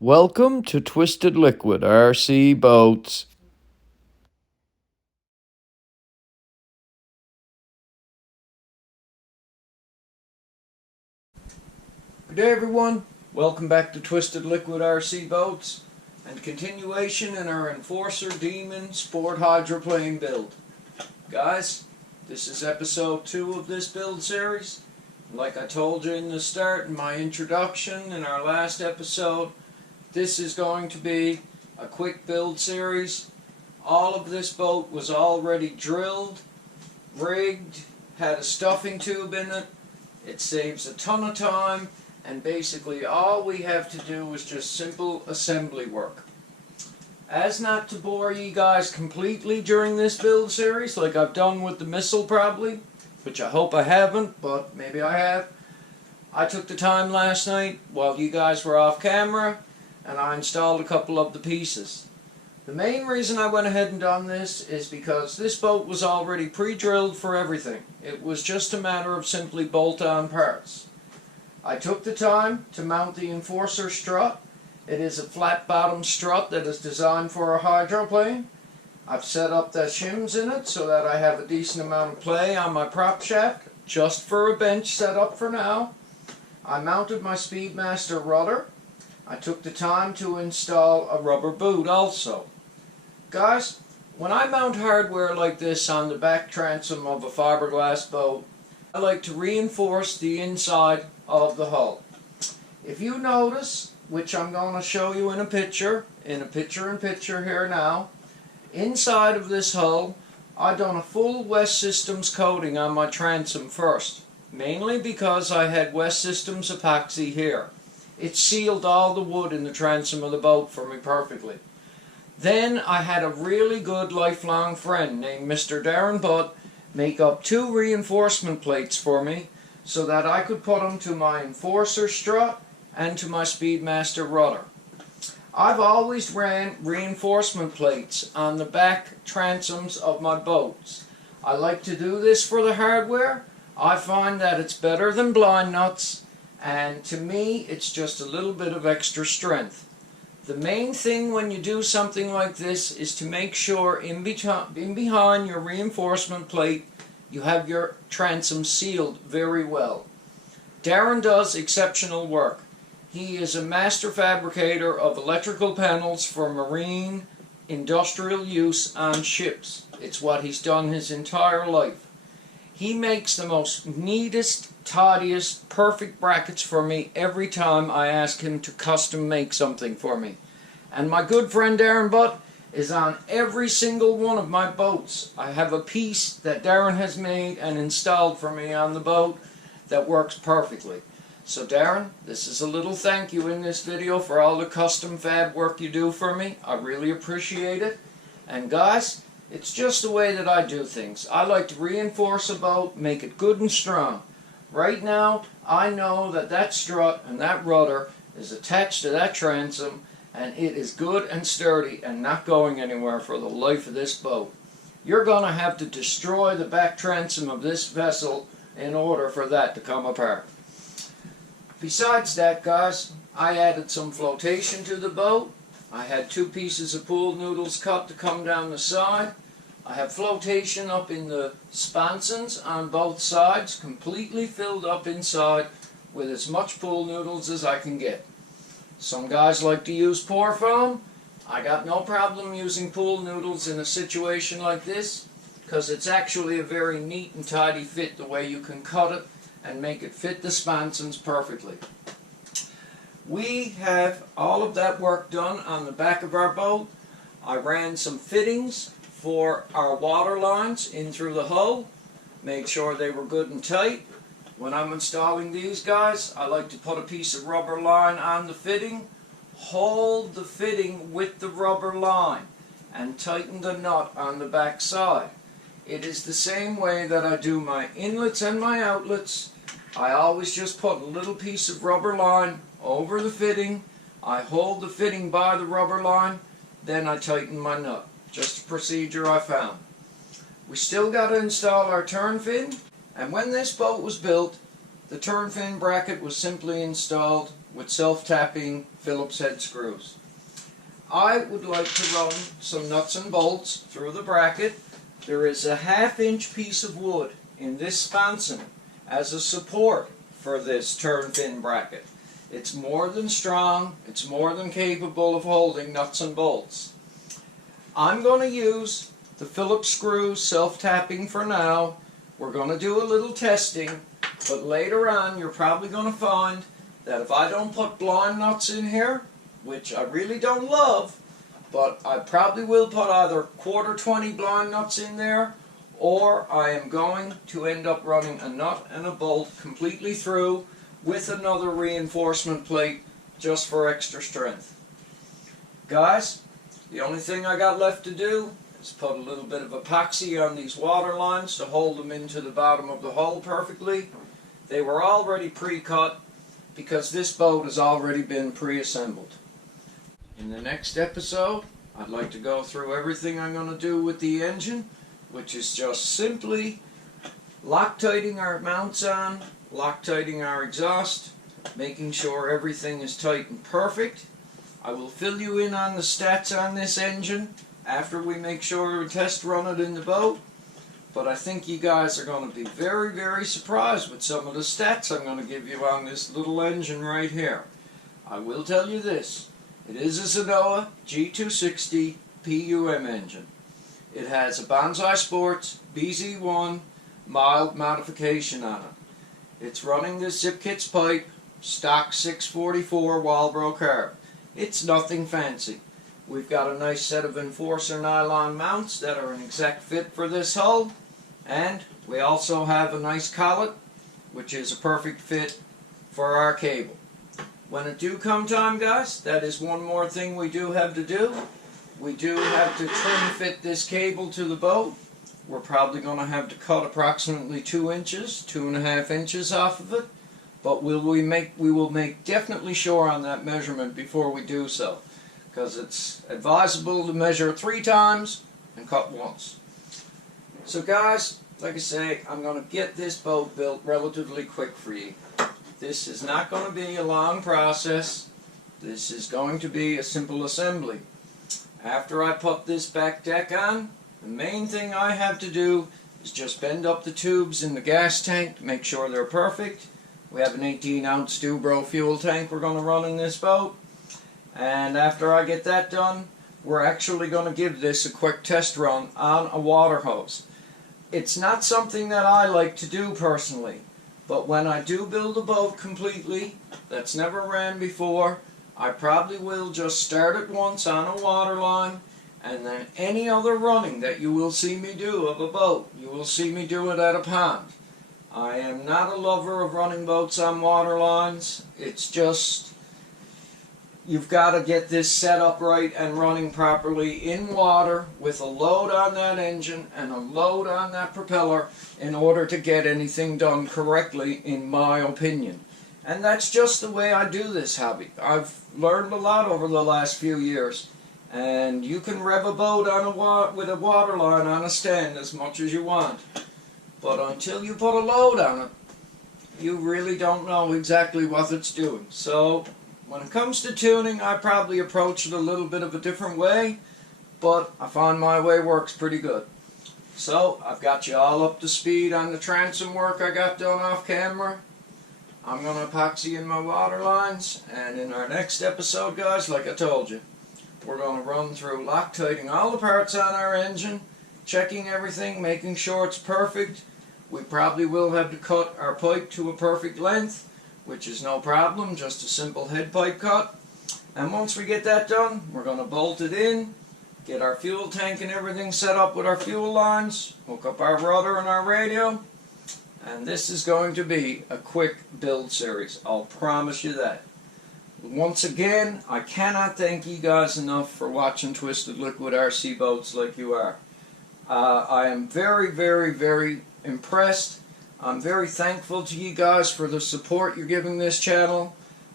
Welcome to Twisted Liquid RC Boats. Good day everyone, welcome back to Twisted Liquid RC Boats and continuation in our Enforcer Demon Sport Hydroplane build. Guys, this is episode 2 of this build series. Like I told you in the start in my introduction in our last episode, this is going to be a quick build series. All of this boat was already drilled, rigged, had a stuffing tube in it. It saves a ton of time, and basically all we have to do is just simple assembly work. As not to bore you guys completely during this build series, like I've done with the missile probably, which I hope I haven't, but maybe I have. I took the time last night while you guys were off camera, and I installed a couple of the pieces. The main reason I went ahead and done this is because this boat was already pre-drilled for everything. It was just a matter of simply bolt-on parts. I took the time to mount the Enforcer strut. It is a flat bottom strut that is designed for a hydroplane. I've set up the shims in it so that I have a decent amount of play on my prop shaft, just for a bench setup for now. I mounted my Speedmaster rudder. I took the time to install a rubber boot also. Guys, when I mount hardware like this on the back transom of a fiberglass boat, I like to reinforce the inside of the hull. If you notice, which I'm going to show you in a picture-in-picture here now, inside of this hull, I've done a full West Systems coating on my transom first, mainly because I had West Systems epoxy here. It sealed all the wood in the transom of the boat for me perfectly. Then I had a really good lifelong friend named Mr. Darren Butt make up 2 reinforcement plates for me so that I could put them to my Enforcer strut and to my Speedmaster rudder. I've always ran reinforcement plates on the back transoms of my boats. I like to do this for the hardware. I find that it's better than blind nuts, and to me it's just a little bit of extra strength. The main thing when you do something like this is to make sure in behind your reinforcement plate you have your transom sealed very well. Darren does exceptional work. He is a master fabricator of electrical panels for marine industrial use on ships. It's what he's done his entire life. He makes the most neatest, tidiest, perfect brackets for me every time I ask him to custom make something for me. And my good friend Darren Butt is on every single one of my boats. I have a piece that Darren has made and installed for me on the boat that works perfectly. So Darren, this is a little thank you in this video for all the custom fab work you do for me. I really appreciate it. And guys, it's just the way that I do things. I like to reinforce a boat, make it good and strong. Right now, I know that that strut and that rudder is attached to that transom, and it is good and sturdy and not going anywhere for the life of this boat. You're going to have to destroy the back transom of this vessel in order for that to come apart. Besides that, guys, I added some flotation to the boat. I had 2 pieces of pool noodles cut to come down the side. I have flotation up in the sponsons on both sides, completely filled up inside with as much pool noodles as I can get. Some guys like to use pour foam. I got no problem using pool noodles in a situation like this because it's actually a very neat and tidy fit the way you can cut it and make it fit the sponsons perfectly. We have all of that work done on the back of our boat. I ran some fittings for our water lines in through the hull, made sure they were good and tight. When I'm installing these guys, I like to put a piece of rubber line on the fitting, hold the fitting with the rubber line, and tighten the nut on the back side. It is the same way that I do my inlets and my outlets. I always just put a little piece of rubber line over the fitting. I hold the fitting by the rubber line, then I tighten my nut. Just a procedure I found. We still got to install our turn fin, and when this boat was built, The turn fin bracket was simply installed with self-tapping Phillips head screws. I would like to run some nuts and bolts through the bracket. There is a 1/2 inch piece of wood in this sponson as a support for this turn fin bracket. It's more than strong, it's more than capable of holding nuts and bolts. I'm going to use the Phillips screws self-tapping for now. We're going to do a little testing, but later on you're probably going to find that if I don't put blind nuts in here, which I really don't love, but I probably will put either 1/4 20 blind nuts in there, or I am going to end up running a nut and a bolt completely through with another reinforcement plate just for extra strength. Guys, the only thing I got left to do is put a little bit of epoxy on these water lines to hold them into the bottom of the hull perfectly. They were already pre-cut because this boat has already been pre-assembled. In the next episode, I'd like to go through everything I'm going to do with the engine, which is just simply Loctiting our mounts on, Loctiting our exhaust, making sure everything is tight and perfect. I will fill you in on the stats on this engine after we make sure we test run it in the boat. But I think you guys are going to be very, very surprised with some of the stats I'm going to give you on this little engine right here. I will tell you this. It is a Zenoa G260 PUM engine. It has a Bonsai Sports BZ1 mild modification on it. It's running the Zip Kits pipe, stock 644 Walbro carb. It's nothing fancy. We've got a nice set of Enforcer nylon mounts that are an exact fit for this hull, and we also have a nice collet, which is a perfect fit for our cable. When it do come time, guys, that is one more thing we do have to do. We do have to trim fit this cable to the boat. We're probably going to have to cut approximately 2 inches, 2.5 inches off of it, but we will make definitely sure on that measurement before we do so, because it's advisable to measure 3 times and cut once. So guys, like I say, I'm going to get this boat built relatively quick for you. This is not going to be a long process. This is going to be a simple assembly. After I put this back deck on, the main thing I have to do is just bend up the tubes in the gas tank to make sure they're perfect. We have an 18-ounce Dubro fuel tank we're going to run in this boat. And after I get that done, we're actually going to give this a quick test run on a water hose. It's not something that I like to do personally, but when I do build a boat completely that's never ran before, I probably will just start it once on a water line, and then any other running that you will see me do of a boat, you will see me do it at a pond. I am not a lover of running boats on water lines. It's just, you've got to get this set up right and running properly in water with a load on that engine and a load on that propeller in order to get anything done correctly, in my opinion. And that's just the way I do this hobby. I've learned a lot over the last few years. And you can rev a boat on with a water line on a stand as much as you want. But until you put a load on it, you really don't know exactly what it's doing. So when it comes to tuning, I probably approach it a little bit of a different way, but I find my way works pretty good. So I've got you all up to speed on the transom work I got done off camera. I'm going to epoxy in my water lines, and in our next episode, guys, like I told you, we're going to run through Loctiting all the parts on our engine, checking everything, making sure it's perfect. We probably will have to cut our pipe to a perfect length, which is no problem, just a simple head pipe cut. And once we get that done, we're going to bolt it in, get our fuel tank and everything set up with our fuel lines, hook up our rudder and our radio, and this is going to be a quick build series. I'll promise you that. Once again, I cannot thank you guys enough for watching Twisted Liquid RC Boats like you are. I am very, very, very impressed. I'm very thankful to you guys for the support you're giving this channel.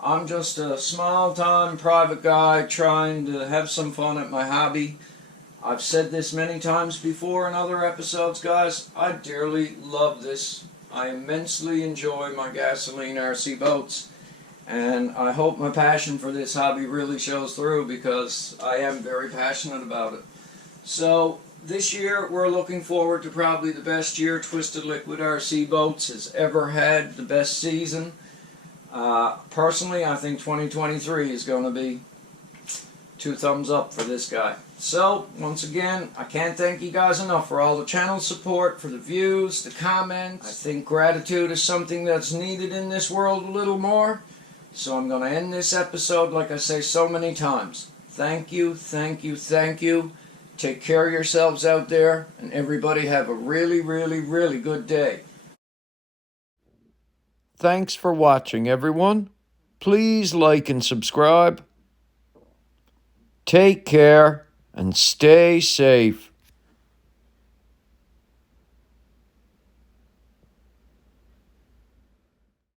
I'm just a small-time private guy trying to have some fun at my hobby. I've said this many times before in other episodes, guys. I dearly love this I immensely enjoy my gasoline RC boats, and I hope my passion for this hobby really shows through, because I am very passionate about it. So this year we're looking forward to probably the best year Twisted Liquid RC Boats has ever had, the best season. Personally, I think 2023 is going to be 2 thumbs up for this guy. So, once again, I can't thank you guys enough for all the channel support, for the views, the comments. I think gratitude is something that's needed in this world a little more. So I'm going to end this episode like I say so many times. Thank you, thank you, thank you. Take care of yourselves out there, and everybody have a really, really, really good day. Thanks for watching, everyone. Please like and subscribe. Take care and stay safe.